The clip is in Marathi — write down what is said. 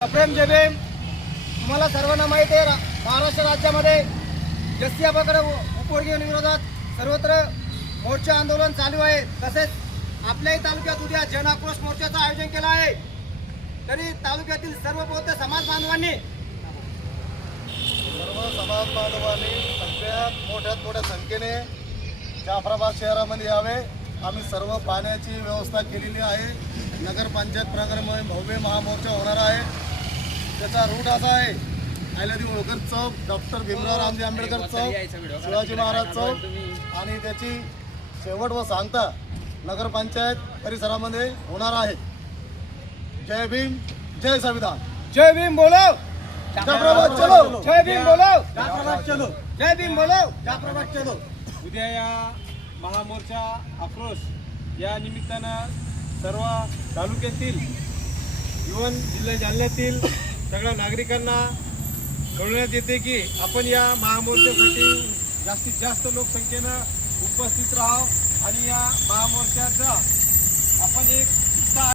प्रेम जय भीम. तुम्हाला सर्वांना माहिती आहे महाराष्ट्र राज्यामध्ये एसटी अपघात विरोधात सर्वत्र मोर्चा आंदोलन चालू आहे. तसेच आपल्याही तालुक्यात उद्या जन आक्रोश मोर्चाचं आयोजन केलं आहे. तरी तालुक्यातील सर्व बौद्ध समाज बांधवांनी सगळ्यात मोठ्या संख्येने जाफराबाद शहरामध्ये यावे. आम्ही सर्व पाण्याची व्यवस्था केलेली आहे. नगरपंचायत प्रांगणामध्ये भव्य महामोर्चा होणार आहे. त्याचा रूट असा आहे, अहिल्यादेवी होळकर चौक, डॉक्टर भीमराव रामजी आंबेडकर चौक, शिवाजी महाराज चौक आणि त्याची शेवट व सांगता नगरपंचायत परिसरामध्ये होणार आहे. जय भीम, जय संविधान. जय भीम बोलो, जाफराबाद चलो. जय भीम बोलो, जाफराबाद चलो. जय भीम बोलो, जाफराबाद चलो. उद्या या महामोर्चा आक्रोश या निमित्तानं सर्व तालुक्यातील इव्हन जिल्हा जालन्यातील सगळ्या नागरिकांना कळवण्यात येते की आपण या महामोर्चासाठी जास्तीत जास्त लोकसंख्येनं उपस्थित राहावं आणि या महामोर्चाचा आपण एक